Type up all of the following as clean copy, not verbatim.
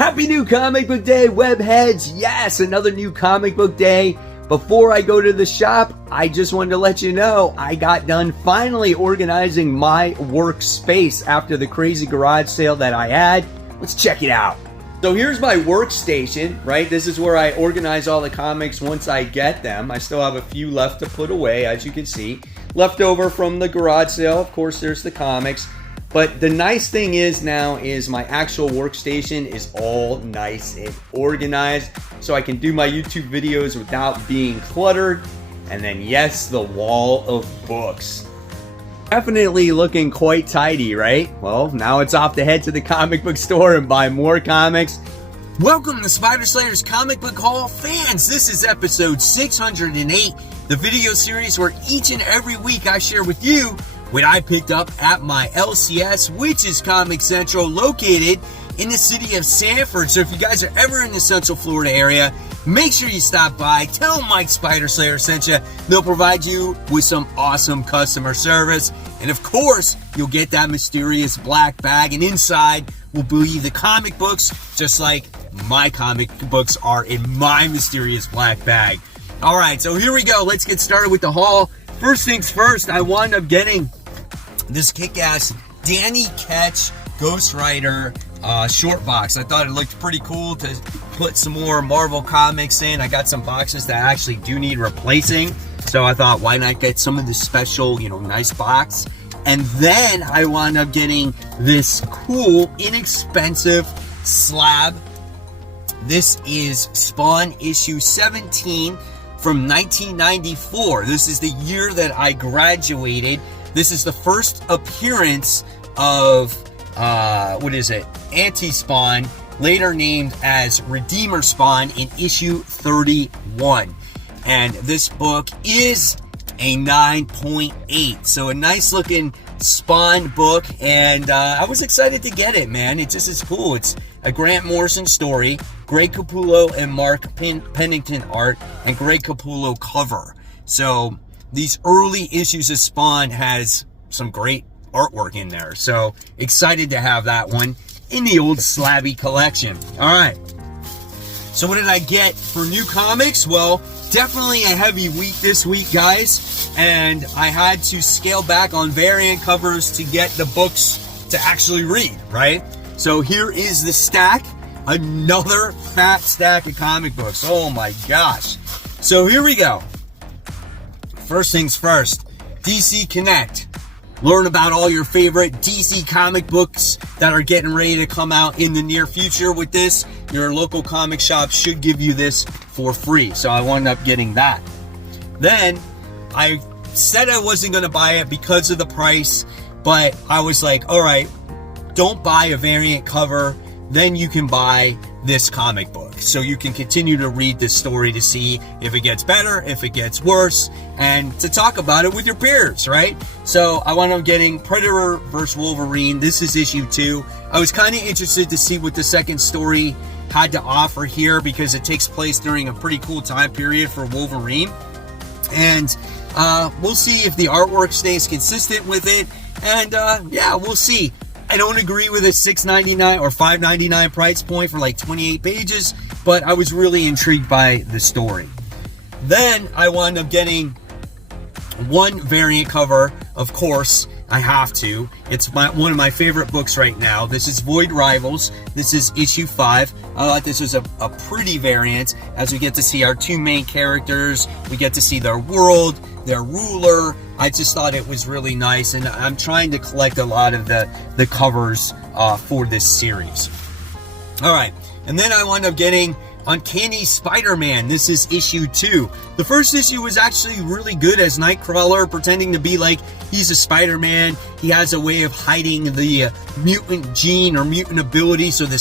Happy new comic book day, webheads. Yes, another new comic book day. Before I go to the shop, I just wanted to let you know I got done finally organizing my workspace after the crazy garage sale that I had. Let's check it out. So here's my workstation, right? This is where I organize all the comics once I get them. I still have a few left to put away, as you can see. Left over from the garage sale, of course, there's the comics. But the nice thing is now is my actual workstation is all nice and organized, so I can do my YouTube videos without being cluttered. And then yes, the wall of books. Definitely looking quite tidy, right? Well, now it's off to head to the comic book store and buy more comics. Welcome to Spider Slayer's Comic Book Haul fans. This is episode 608, the video series where each and every week I share with you what I picked up at my LCS, which is Comic Central, located in the city of Sanford. So if you guys are ever in the Central Florida area, make sure you stop by. Tell them Mike Spider Slayer sent you. They'll provide you with some awesome customer service. And of course, you'll get that mysterious black bag. And inside will be the comic books, just like my comic books are in my mysterious black bag. All right, so here we go. Let's get started with the haul. First things first, I wound up getting this kick-ass Danny Ketch Ghost Rider short box. I thought it looked pretty cool to put some more Marvel comics in. I got some boxes that actually do need replacing, so I thought, why not get some of this special, nice box? And then I wound up getting this cool, inexpensive slab. This is Spawn issue 17 from 1994. This is the year that I graduated. This is the first appearance of, Anti-Spawn, later named as Redeemer Spawn in issue 31. And this book is a 9.8. So a nice looking Spawn book, and I was excited to get it, man. It just is cool. It's a Grant Morrison story, Greg Capullo and Mark Pennington art, and Greg Capullo cover. So these early issues of Spawn has some great artwork in there. So excited to have that one in the old Slabby collection. All right. So what did I get for new comics? Well, definitely a heavy week this week, guys. And I had to scale back on variant covers to get the books to actually read, right? So here is the stack. Another fat stack of comic books. Oh my gosh. So here we go. First things first, DC Connect. Learn about all your favorite DC comic books that are getting ready to come out in the near future with this. Your local comic shop should give you this for free. So I wound up getting that. Then I said I wasn't going to buy it because of the price, but I was like, all right, don't buy a variant cover. Then you can buy this comic book, so you can continue to read this story to see if it gets better, if it gets worse, and to talk about it with your peers, right? So I wound up getting Predator vs. Wolverine. This is issue 2. I was kind of interested to see what the second story had to offer here, because it takes place during a pretty cool time period for Wolverine. And we'll see if the artwork stays consistent with it. And yeah, we'll see. I don't agree with a $6.99 or $5.99 price point for like 28 pages, but I was really intrigued by the story. Then I wound up getting one variant cover. Of course, I have to. It's one of my favorite books right now. This is Void Rivals. This is issue 5. I thought this was a pretty variant, as we get to see our two main characters. We get to see their world, their ruler. I just thought it was really nice, and I'm trying to collect a lot of the covers for this series. All right, and then I wound up getting Uncanny Spider-Man. This is issue 2. The first issue was actually really good as Nightcrawler, pretending to be like he's a Spider-Man. He has a way of hiding the mutant gene or mutant ability, so the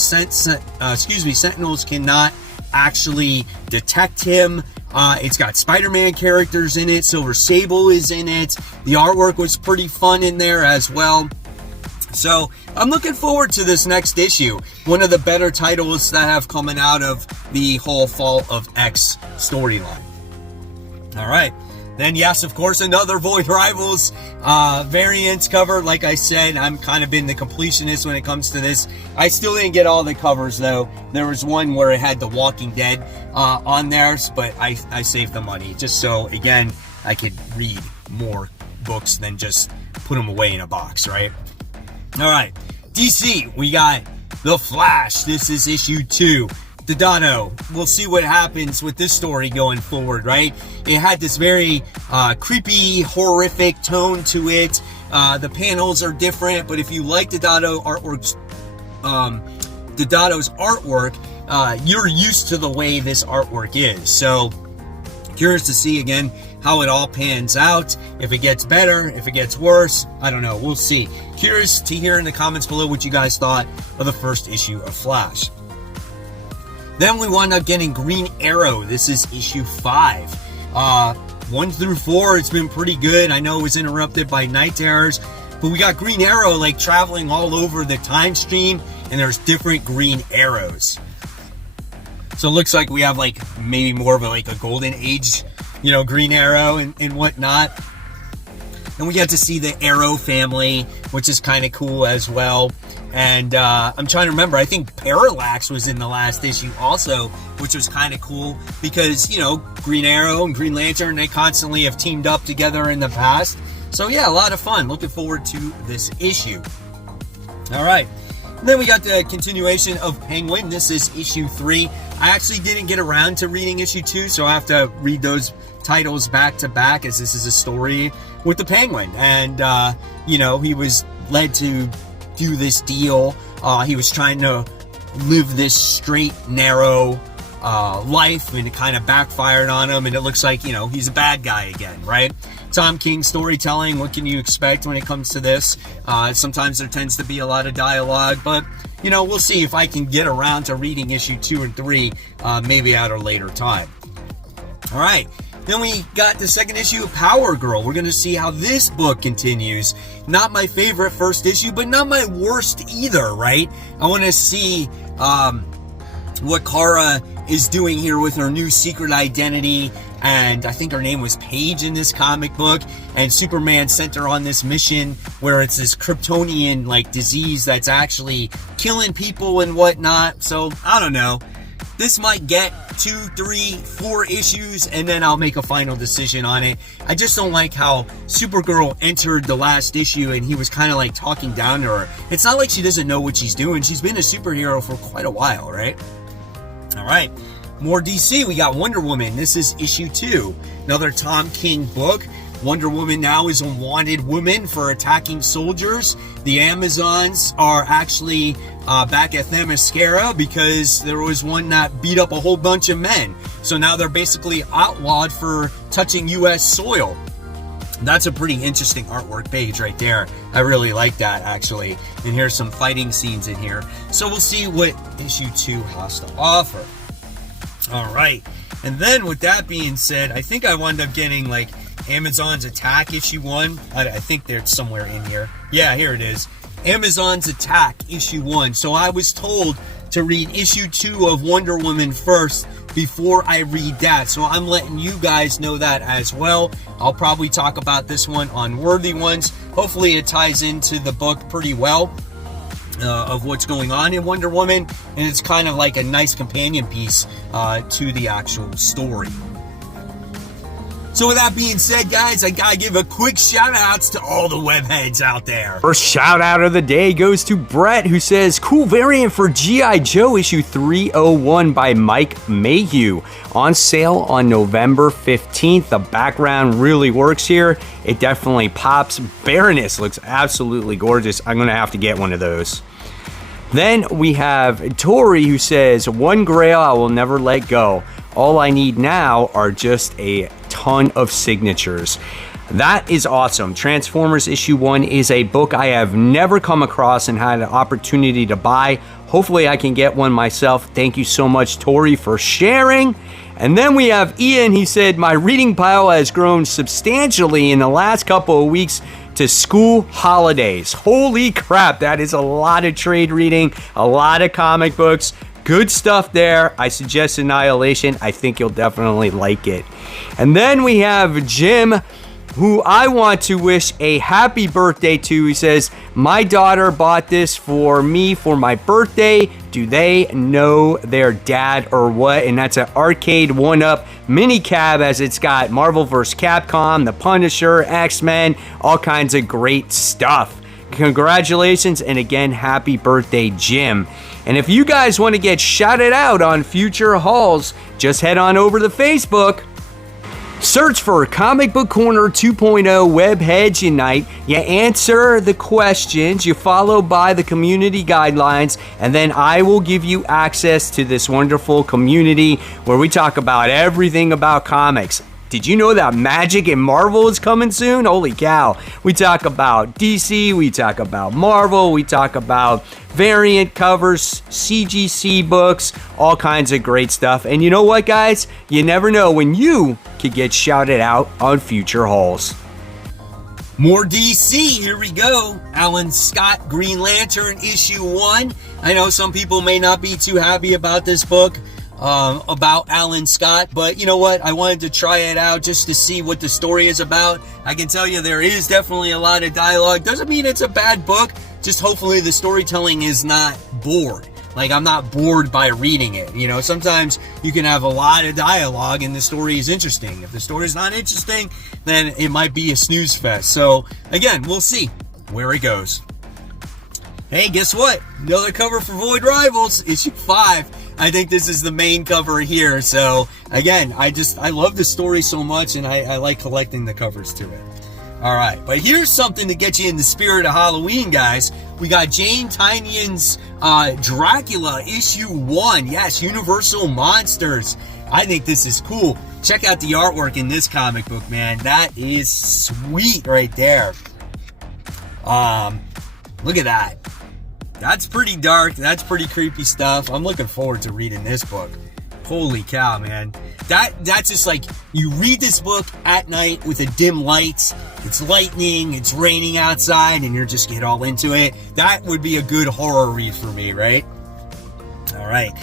Sentinels cannot actually detect him. It's got Spider-Man characters in it. Silver Sable is in it. The artwork was pretty fun in there as well. So I'm looking forward to this next issue. One of the better titles that have coming out of the whole Fall of X storyline. All right. Then yes, of course, another Void Rivals variants cover. Like I said, I'm kind of been the completionist when it comes to this. I still didn't get all the covers though. There was one where it had The Walking Dead on there, but I saved the money just so, again, I could read more books than just put them away in a box, right? All right, DC, we got The Flash. This is issue 2. Deodato. We'll see what happens with this story going forward, right? It had this very creepy, horrific tone to it. The panels are different, but if you like Deodato's artwork, you're used to the way this artwork is. So, curious to see again how it all pans out. If it gets better, if it gets worse, I don't know. We'll see. Curious to hear in the comments below what you guys thought of the first issue of Flash. Then we wound up getting Green Arrow. This is issue 5. 1 through 4, it's been pretty good. I know it was interrupted by night terrors, but we got Green Arrow like traveling all over the time stream, and there's different Green Arrows. So it looks like we have like maybe more of a golden age, Green Arrow and whatnot. And we get to see the Arrow family, which is kind of cool as well. And I'm trying to remember, I think Parallax was in the last issue also, which was kind of cool because, Green Arrow and Green Lantern, they constantly have teamed up together in the past. So yeah, a lot of fun. Looking forward to this issue. All right. And then we got the continuation of Penguin. This is issue 3. I actually didn't get around to reading issue 2, so I have to read those titles back to back as this is a story with the Penguin. And, he was led to do this deal. He was trying to live this straight, narrow life, and it kind of backfired on him, and it looks like, he's a bad guy again, right? Tom King storytelling, what can you expect when it comes to this? Sometimes there tends to be a lot of dialogue, but, we'll see if I can get around to reading issue 2 and 3, maybe at a later time. All right. Then we got the second issue of Power Girl. We're going to see how this book continues. Not my favorite first issue, but not my worst either, right? I want to see what Kara is doing here with her new secret identity. And I think her name was Paige in this comic book. And Superman sent her on this mission where it's this Kryptonian disease that's actually killing people and whatnot. So, I don't know. This might get 2, 3, 4 issues, and then I'll make a final decision on it. I just don't like how Supergirl entered the last issue and he was kind of talking down to her. It's not like she doesn't know what she's doing. She's been a superhero for quite a while, right? All right. More DC. We got Wonder Woman. This is issue 2. Another Tom King book. Wonder Woman now is a wanted woman for attacking soldiers. The Amazons are actually back at Themyscira because there was one that beat up a whole bunch of men. So now they're basically outlawed for touching U.S. soil. That's a pretty interesting artwork page right there. I really like that, actually. And here's some fighting scenes in here. So we'll see what issue 2 has to offer. All right. And then with that being said, I think I wound up getting Amazon's Attack issue 1. I think they're somewhere in here. Yeah, here it is. Amazon's Attack issue 1. So I was told to read issue 2 of Wonder Woman first before I read that. So I'm letting you guys know that as well. I'll probably talk about this one on Worthy Ones. Hopefully it ties into the book pretty well of what's going on in Wonder Woman. And it's kind of like a nice companion piece to the actual story. So with that being said, guys, I gotta give a quick shout outs to all the webheads out there. First shout out of the day goes to Brett, who says, cool variant for G.I. Joe issue 301 by Mike Mayhew. On sale on November 15th. The background really works here. It definitely pops. Baroness looks absolutely gorgeous. I'm gonna have to get one of those. Then we have Tori, who says, one grail I will never let go. All I need now are just a ton of signatures. That is awesome. Transformers issue 1 is a book I have never come across and had an opportunity to buy. Hopefully I can get one myself. Thank you so much, Tori, for sharing. And then we have Ian. He said, my reading pile has grown substantially in the last couple of weeks to school holidays. Holy crap, that is a lot of trade reading, a lot of comic books. Good stuff there. I suggest Annihilation. I think you'll definitely like it. And then we have Jim, who I want to wish a happy birthday to. He says, my daughter bought this for me for my birthday. Do they know their dad or what? And that's an arcade 1-up mini cab, as it's got Marvel vs. Capcom, The Punisher, X-Men, all kinds of great stuff. Congratulations, and again, happy birthday, Jim. And if you guys want to get shouted out on future hauls, just head on over to Facebook. Search for Comic Book Corner 2.0 Web Hedge Unite. You answer the questions, you follow by the community guidelines, and then I will give you access to this wonderful community where we talk about everything about comics. Did you know that Magic and Marvel is coming soon? Holy cow. We talk about DC, we talk about Marvel, we talk about variant covers, CGC books, all kinds of great stuff. And you know what, guys? You never know when you could get shouted out on future hauls. More DC, here we go. Alan Scott, Green Lantern, issue 1. I know some people may not be too happy about this book. About Alan Scott, but you know what? I wanted to try it out just to see what the story is about. I can tell you there is definitely a lot of dialogue. Doesn't mean it's a bad book, just hopefully the storytelling is not bored. Like, I'm not bored by reading it. You know, sometimes you can have a lot of dialogue and the story is interesting. If the story is not interesting, then it might be a snooze fest. So again, we'll see where it goes. Hey, guess what? Another cover for Void Rivals, issue 5. I think this is the main cover here. So again, I love the story so much, and I like collecting the covers to it. All right, but here's something to get you in the spirit of Halloween, guys. We got Jane Tynion's Dracula issue 1. Yes, Universal Monsters. I think this is cool. Check out the artwork in this comic book, man. That is sweet right there. Look at that. That's pretty dark. That's pretty creepy stuff. I'm looking forward to reading this book. Holy cow, man. That's just like, you read this book at night with a dim lights. It's lightning, it's raining outside, and you're just get all into it. That would be a good horror read for me, right? All right.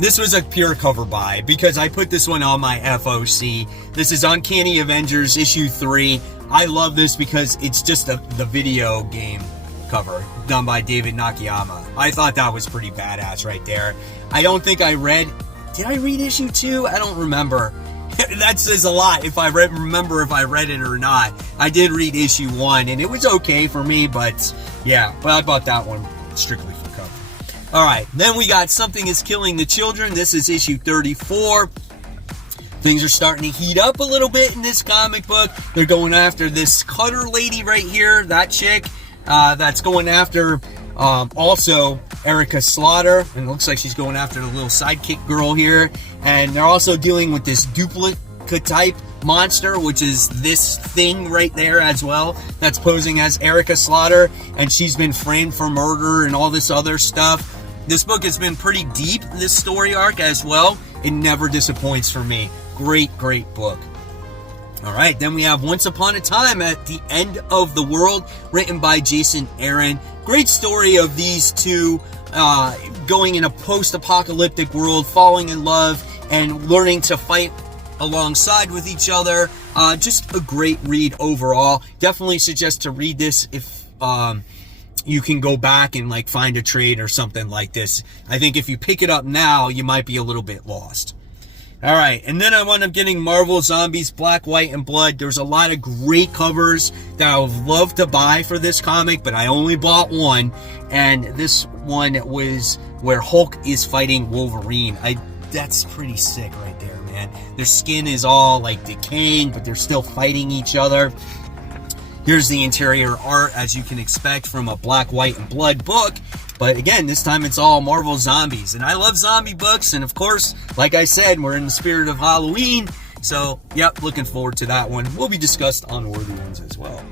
This was a pure cover buy because I put this one on my FOC. This is Uncanny Avengers issue 3. I love this because it's just the video game cover done by David Nakayama. I thought that was pretty badass right there. I don't think I read... Did I read issue 2? I don't remember. That says a lot if I remember if I read it or not. I did read issue 1 and it was okay for me, but yeah, but I bought that one strictly for cover. Alright, then we got Something is Killing the Children. This is issue 34. Things are starting to heat up a little bit in this comic book. They're going after this Cutter lady right here, that chick. That's going after also Erica Slaughter, and it looks like she's going after the little sidekick girl here. And they're also dealing with this duplicate type monster, which is this thing right there as well, that's posing as Erica Slaughter, and she's been framed for murder and all this other stuff. This book has been pretty deep, this story arc as well. It never disappoints for me. Great book. Alright, then we have Once Upon a Time at the End of the World, written by Jason Aaron. Great story of these two going in a post-apocalyptic world, falling in love, and learning to fight alongside with each other. Just a great read overall. Definitely suggest to read this if you can go back and like find a trade or something like this. I think if you pick it up now, you might be a little bit lost. Alright, and then I wound up getting Marvel Zombies Black, White, and Blood. There's a lot of great covers that I would love to buy for this comic, but I only bought one. And this one was where Hulk is fighting Wolverine. That's pretty sick right there, man. Their skin is all like decaying, but they're still fighting each other. Here's the interior art, as you can expect from a Black, White, and Blood book. But again, this time it's all Marvel Zombies. And I love zombie books. And of course, like I said, we're in the spirit of Halloween. So, yep, looking forward to that one. Will be discussed on Worthy Ones as well.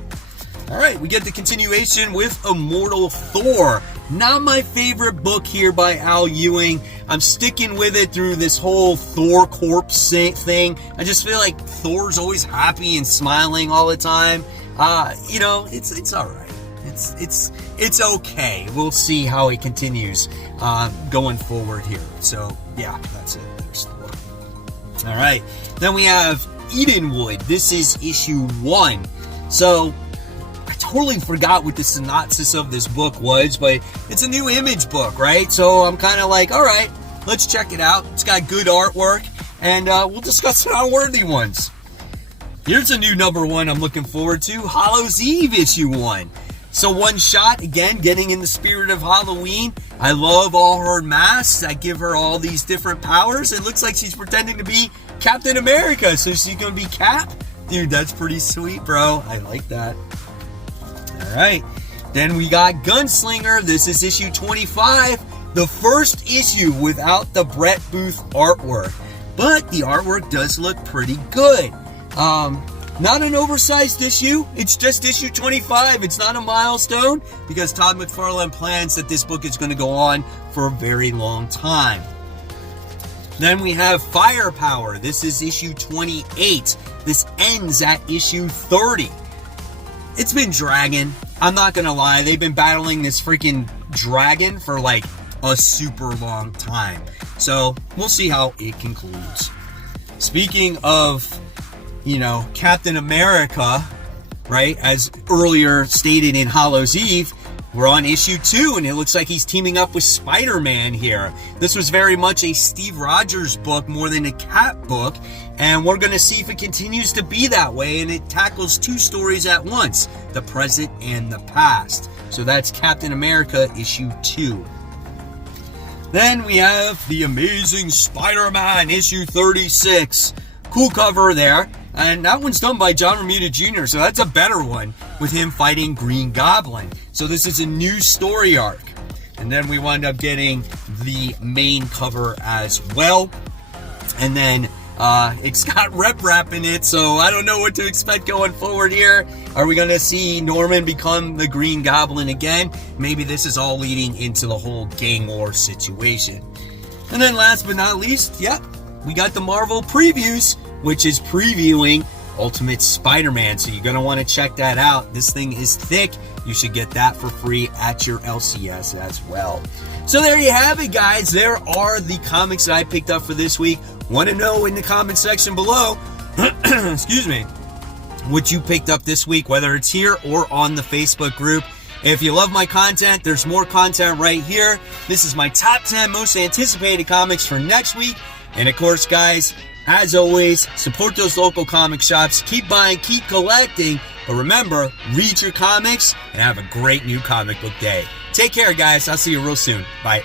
Alright, we get the continuation with Immortal Thor. Not my favorite book here by Al Ewing. I'm sticking with it through this whole Thor corpse thing. I just feel like Thor's always happy and smiling all the time. You know, it's alright. It's okay. We'll see how it continues going forward here. So yeah, that's it. There's the book. All right, then we have Edenwood. This is issue 1. So I totally forgot what the synopsis of this book was, but it's a new Image book, right? So I'm kind of like, all right, let's check it out. It's got good artwork, and we'll discuss it on Worthy Ones. Here's a new number 1 I'm looking forward to, Hallows Eve issue 1. So one shot, again, getting in the spirit of Halloween. I love all her masks that give her all these different powers. It looks like she's pretending to be Captain America, so she's gonna be Cap? Dude, that's pretty sweet, bro. I like that. All right, then we got Gunslinger. This is issue 25, the first issue without the Brett Booth artwork. But the artwork does look pretty good. Not an oversized issue. It's just issue 25. It's not a milestone because Todd McFarlane plans that this book is going to go on for a very long time. Then we have Firepower. This is issue 28. This ends at issue 30. It's been dragging. I'm not going to lie. They've been battling this freaking dragon for like a super long time. So we'll see how it concludes. Speaking of, Captain America, right? As earlier stated in Hallows Eve, we're on issue 2, and it looks like he's teaming up with Spider-Man here. This was very much a Steve Rogers book more than a Cap book, and we're going to see if it continues to be that way, and it tackles 2 stories at once, the present and the past. So that's Captain America issue 2. Then we have The Amazing Spider-Man issue 36. Cool cover there. And that one's done by John Romita Jr., so that's a better one with him fighting Green Goblin. So this is a new story arc. And then we wind up getting the main cover as well. And then it's got Rep in it, so I don't know what to expect going forward here. Are we going to see Norman become the Green Goblin again? Maybe this is all leading into the whole gang war situation. And then last but not least, we got the Marvel previews, which is previewing Ultimate Spider-Man. So you're going to want to check that out. This thing is thick. You should get that for free at your LCS as well. So there you have it, guys. There are the comics that I picked up for this week. Want to know in the comment section below, excuse me, what you picked up this week, whether it's here or on the Facebook group. If you love my content, there's more content right here. This is my top 10 most anticipated comics for next week. And of course, guys, as always, support those local comic shops. Keep buying, keep collecting. But remember, read your comics and have a great new comic book day. Take care, guys. I'll see you real soon. Bye.